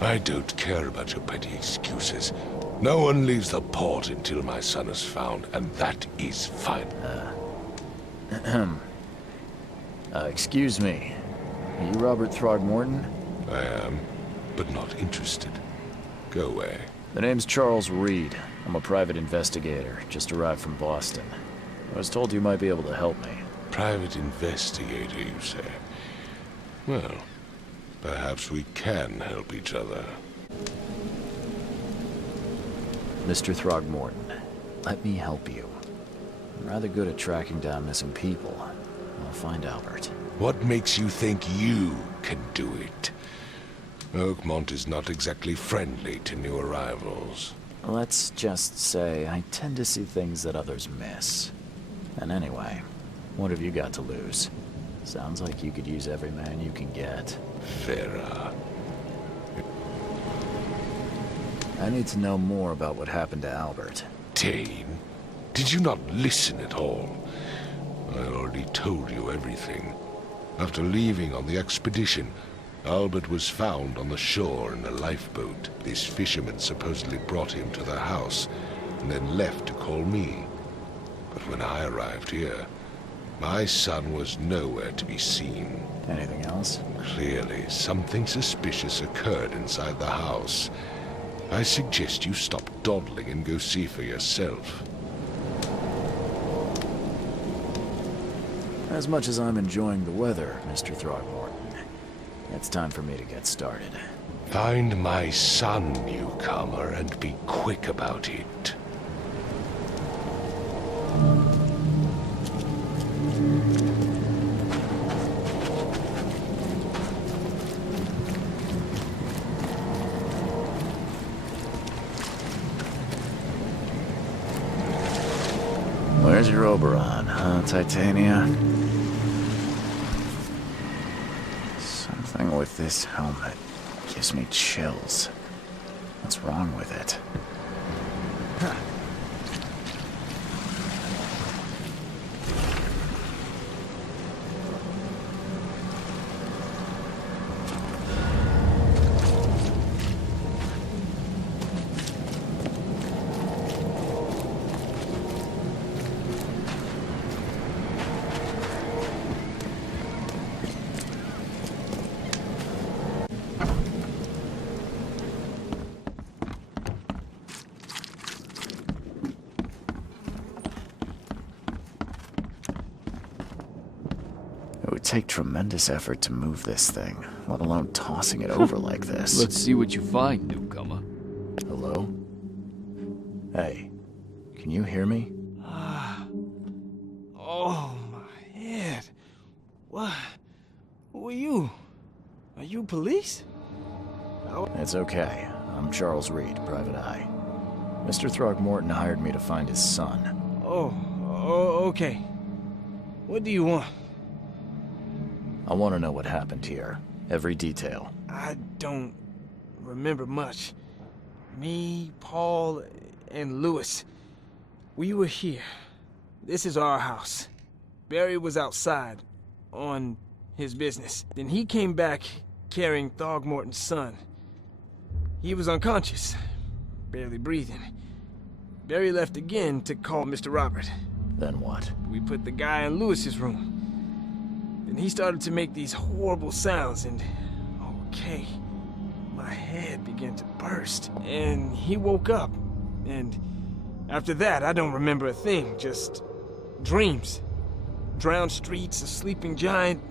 I don't care about your petty excuses. No one leaves the port until my son is found, and that is fine. Excuse me. Are you Robert Throgmorton? I am, but not interested. Go away. The name's Charles Reed. I'm a private investigator, just arrived from Boston. I was told you might be able to help me. Private investigator, you say? Well, perhaps we can help each other. Mr. Throgmorton, let me help you. I'm rather good at tracking down missing people. I'll find Albert. What makes you think you can do it? Oakmont is not exactly friendly to new arrivals. Let's just say I tend to see things that others miss. And anyway, what have you got to lose? Sounds like you could use every man you can get. Vera. I need to know more about what happened to Albert. Tane, did you not listen at all? I already told you everything. After leaving on the expedition, Albert was found on the shore in a lifeboat. This fisherman supposedly brought him to the house, and then left to call me. But when I arrived here, my son was nowhere to be seen. Anything else? Clearly, something suspicious occurred inside the house. I suggest you stop dawdling and go see for yourself. As much as I'm enjoying the weather, Mr. Throgmorton, it's time for me to get started. Find my son, newcomer, and be quick about it. Where's your Oberon, huh, Titania? Something with this helmet gives me chills. What's wrong with it? Huh. It would take tremendous effort to move this thing, let alone tossing it over like this. Let's see what you find, newcomer. Hello? Hey, can you hear me? Oh, my head. What? Who are you? Are you police? It's okay. I'm Charles Reed, Private Eye. Mr. Throgmorton hired me to find his son. Oh, okay. What do you want? I want to know what happened here. Every detail. I don't remember much. Me, Paul, and Lewis. We were here. This is our house. Barry was outside, on his business. Then he came back carrying Throgmorton's son. He was unconscious, barely breathing. Barry left again to call Mr. Robert. Then what? We put the guy in Lewis's room. Then he started to make these horrible sounds and... okay. My head began to burst. And he woke up. And after that, I don't remember a thing. Just dreams. Drowned streets, a sleeping giant,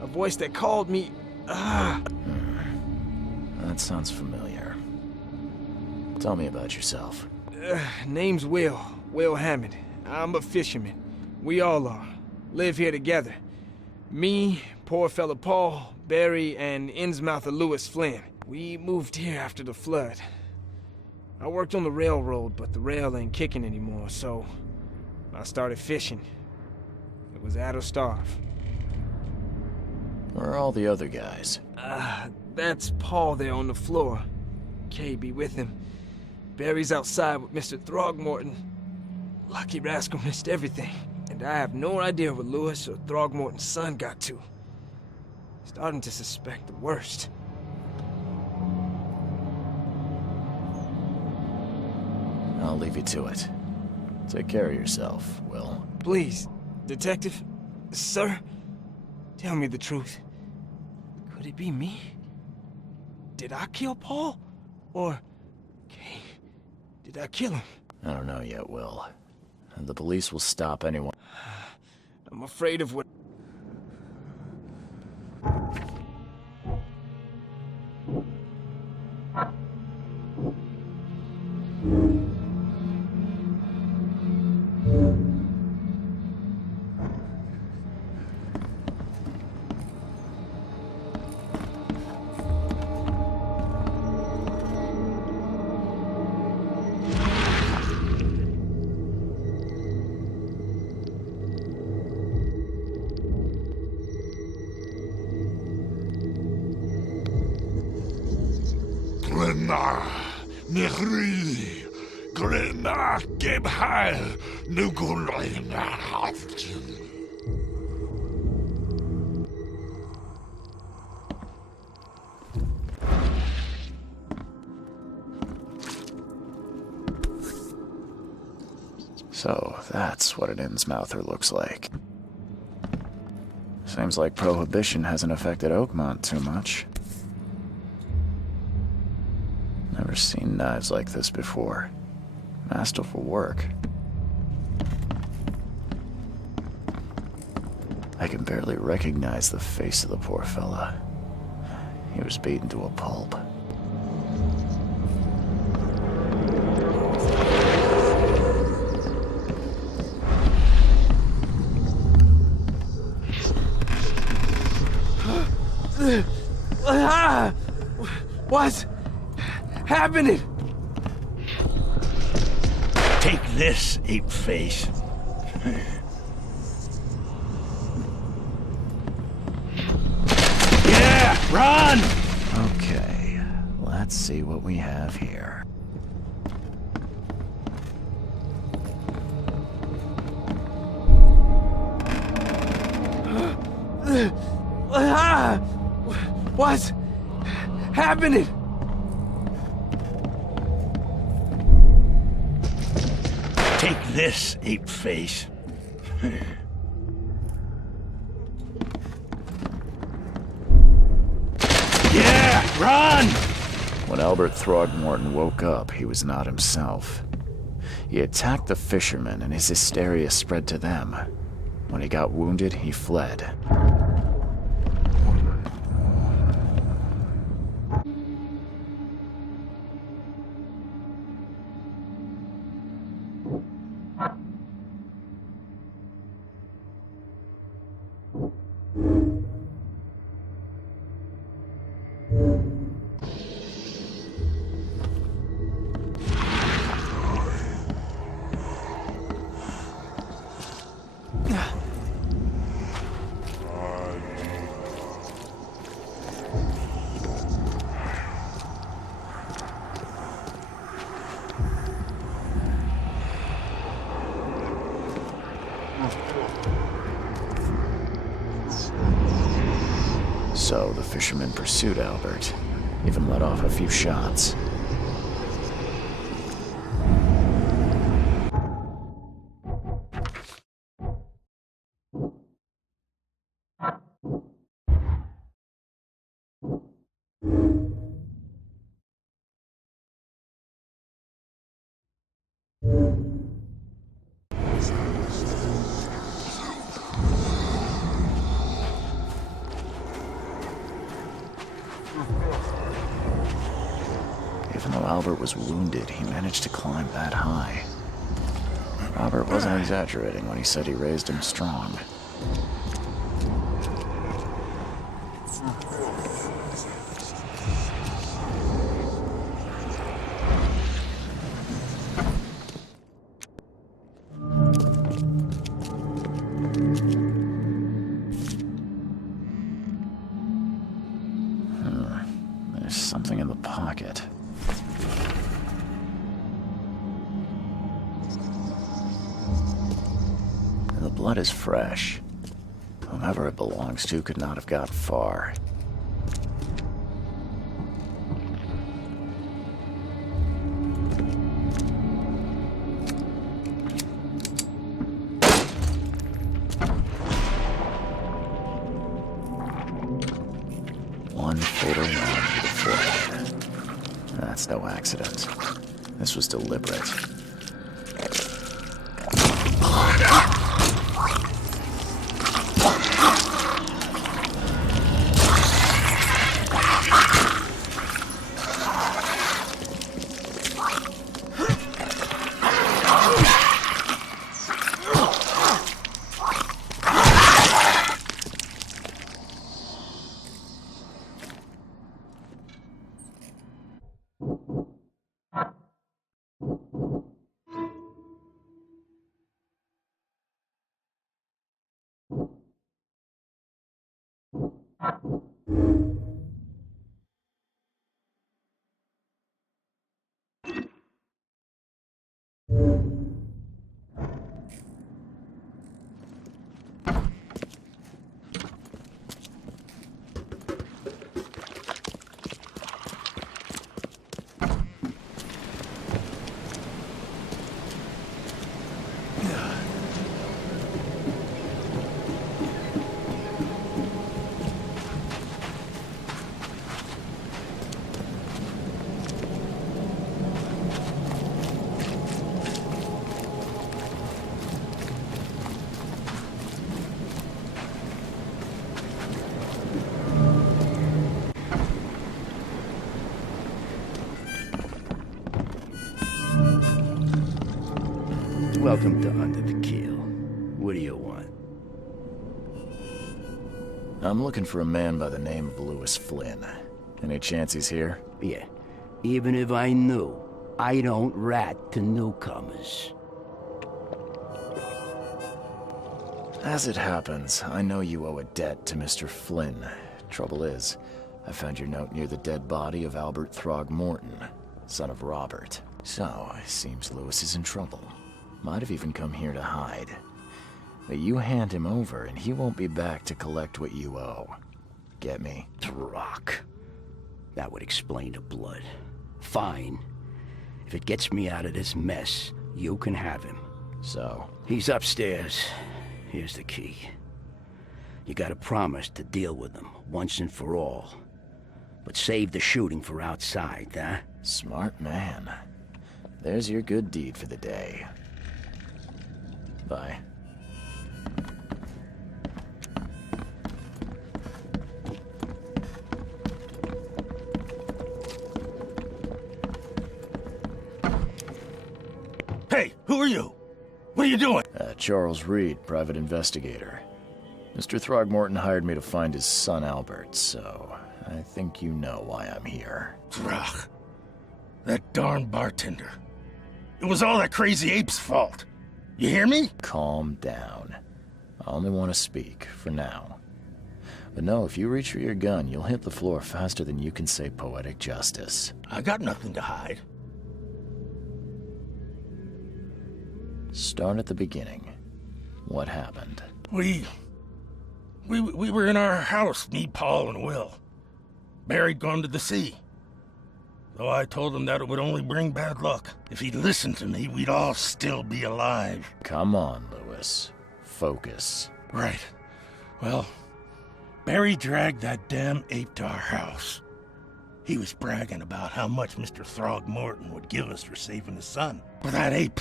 a voice that called me. That sounds familiar. Tell me about yourself. Name's Will Hammond. I'm a fisherman. We all are. Live here together. Me, poor fella Paul, Barry, and Innsmouther Lewis Flynn. We moved here after the flood. I worked on the railroad, but the rail ain't kicking anymore, so I started fishing. It was at or starve. Where are all the other guys? That's Paul there on the floor. Kay be with him. Barry's outside with Mr. Throgmorton. Lucky rascal missed everything. And I have no idea what Lewis or Throgmorton's son got to. Starting to suspect the worst. I'll leave you to it. Take care of yourself, Will. Please, Detective, sir, tell me the truth. Could it be me? Did I kill Paul? Or, Kay, did I kill him? I don't know yet, Will. And the police will stop anyone. I'm afraid of what... Grenna, Nehri, Grenna, Gebhal, Nugulina, So, that's what an Innsmouther looks like. Seems like Prohibition hasn't affected Oakmont too much. Never seen knives like this before. Masterful work. I can barely recognize the face of the poor fella. He was beaten to a pulp. What's happening? Take this, ape-face. Yeah, run! Okay, let's see what we have here. What's happening? Take this, ape-face. Yeah, run! When Albert Throgmorton woke up, he was not himself. He attacked the fishermen, and his hysteria spread to them. When he got wounded, he fled. So the fishermen pursued Albert, even let off a few shots. Even though Albert was wounded, he managed to climb that high. Robert wasn't exaggerating when he said he raised him strong. There's something in the pocket. The blood is fresh. Whomever it belongs to could not have got far. That's no accident. This was deliberate. Welcome to Under the Keel. What do you want? I'm looking for a man by the name of Lewis Flynn. Any chance he's here? Yeah. Even if I knew, I don't rat to newcomers. As it happens, I know you owe a debt to Mr. Flynn. Trouble is, I found your note near the dead body of Albert Throgmorton, son of Robert. So, it seems Lewis is in trouble. Might have even come here to hide. But you hand him over and he won't be back to collect what you owe. Get me? Throg. That would explain the blood. Fine. If it gets me out of this mess, you can have him. So? He's upstairs. Here's the key. You gotta promise to deal with him, once and for all. But save the shooting for outside, huh? Smart man. There's your good deed for the day. Bye. Hey, who are you? What are you doing? Charles Reed, private investigator. Mr. Throgmorton hired me to find his son Albert, so I think you know why I'm here. Throg. That darn bartender. It was all that crazy ape's fault. You hear me? Calm down. I only want to speak, for now. But no, if you reach for your gun, you'll hit the floor faster than you can say poetic justice. I got nothing to hide. Start at the beginning. What happened? We were in our house, me, Paul, and Will. Barry'd gone to the sea. Though I told him that it would only bring bad luck. If he'd listened to me, we'd all still be alive. Come on, Lewis. Focus. Right. Well, Barry dragged that damn ape to our house. He was bragging about how much Mr. Throgmorton would give us for saving his son. But that ape,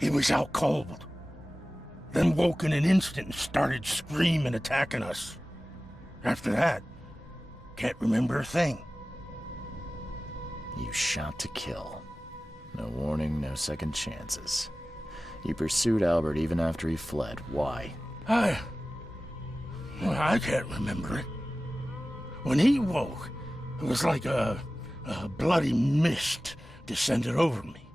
he was out cold. Then woke in an instant and started screaming, attacking us. After that, can't remember a thing. You shot to kill. No warning, no second chances. You pursued Albert even after he fled. Why? I can't remember it. When he woke, it was like a bloody mist descended over me.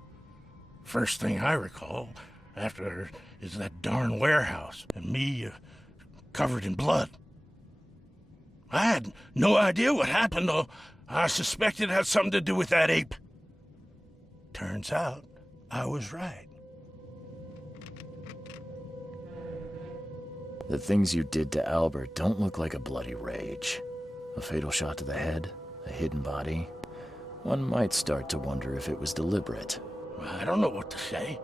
First thing I recall after is that darn warehouse and me covered in blood. I had no idea what happened, though I suspected it had something to do with that ape. Turns out, I was right. The things you did to Albert don't look like a bloody rage. A fatal shot to the head, a hidden body. One might start to wonder if it was deliberate. I don't know what to say.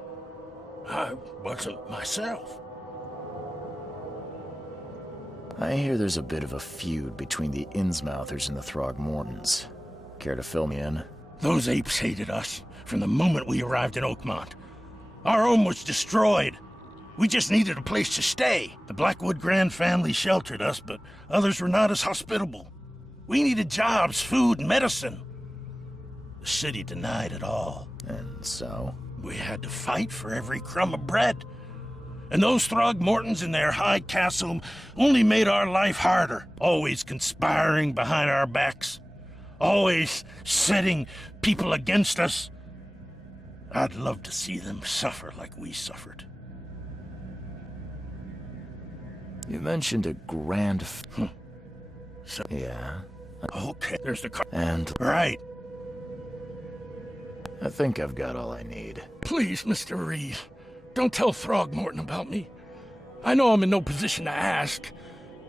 I wasn't myself. I hear there's a bit of a feud between the Innsmouthers and the Throgmortons. Care to fill me in? Those apes hated us from the moment we arrived in Oakmont. Our home was destroyed. We just needed a place to stay. The Blackwood Grand family sheltered us, but others were not as hospitable. We needed jobs, food, and medicine. The city denied it all. And so? We had to fight for every crumb of bread. And those Throgmortons in their high castle only made our life harder, always conspiring behind our backs, always setting people against us. I'd love to see them suffer like we suffered. You mentioned a grand So, Yeah. okay, there's the car. And Right. I think I've got all I need. Please, Mr. Reed, don't tell Throgmorton about me. I know I'm in no position to ask.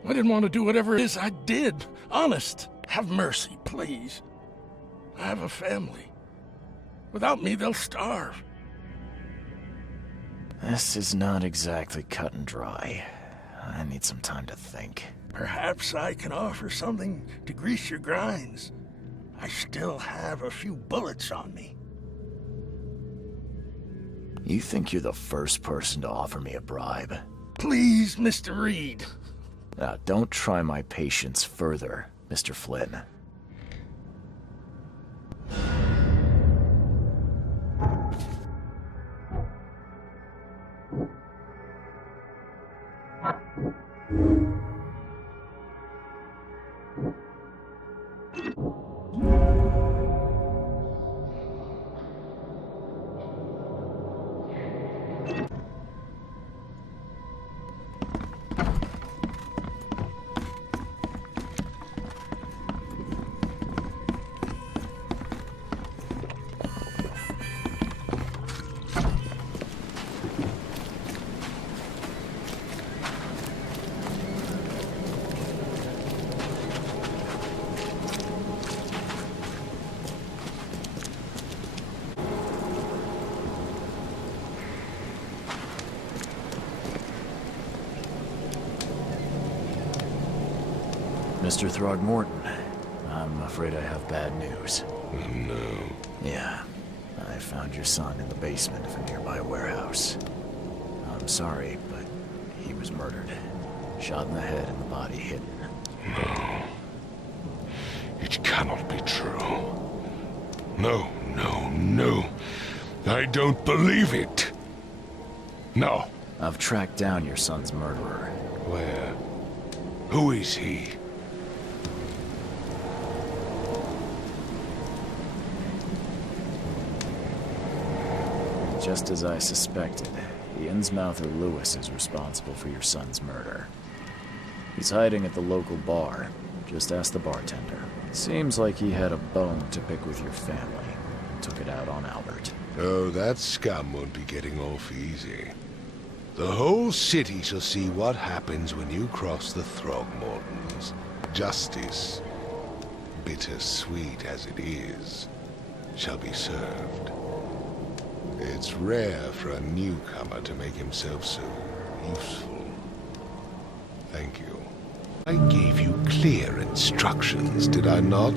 I didn't want to do whatever it is I did. Honest. Have mercy, please. I have a family. Without me, they'll starve. This is not exactly cut and dry. I need some time to think. Perhaps I can offer something to grease your grinds. I still have a few bullets on me. You think you're the first person to offer me a bribe? Please, Mr. Reed. Now, don't try my patience further, Mr. Flynn. Mr. Throgmorton, I'm afraid I have bad news. No. Yeah, I found your son in the basement of a nearby warehouse. I'm sorry, but he was murdered. Shot in the head and the body hidden. No. It cannot be true. No, no, no. I don't believe it. No. I've tracked down your son's murderer. Where? Who is he? Just as I suspected, the Innsmouther Lewis is responsible for your son's murder. He's hiding at the local bar. Just ask the bartender. Seems like he had a bone to pick with your family. Took it out on Albert. Oh, that scum won't be getting off easy. The whole city shall see what happens when you cross the Throgmortons. Justice, bittersweet as it is, shall be served. It's rare for a newcomer to make himself so useful. Thank you. I gave you clear instructions, did I not?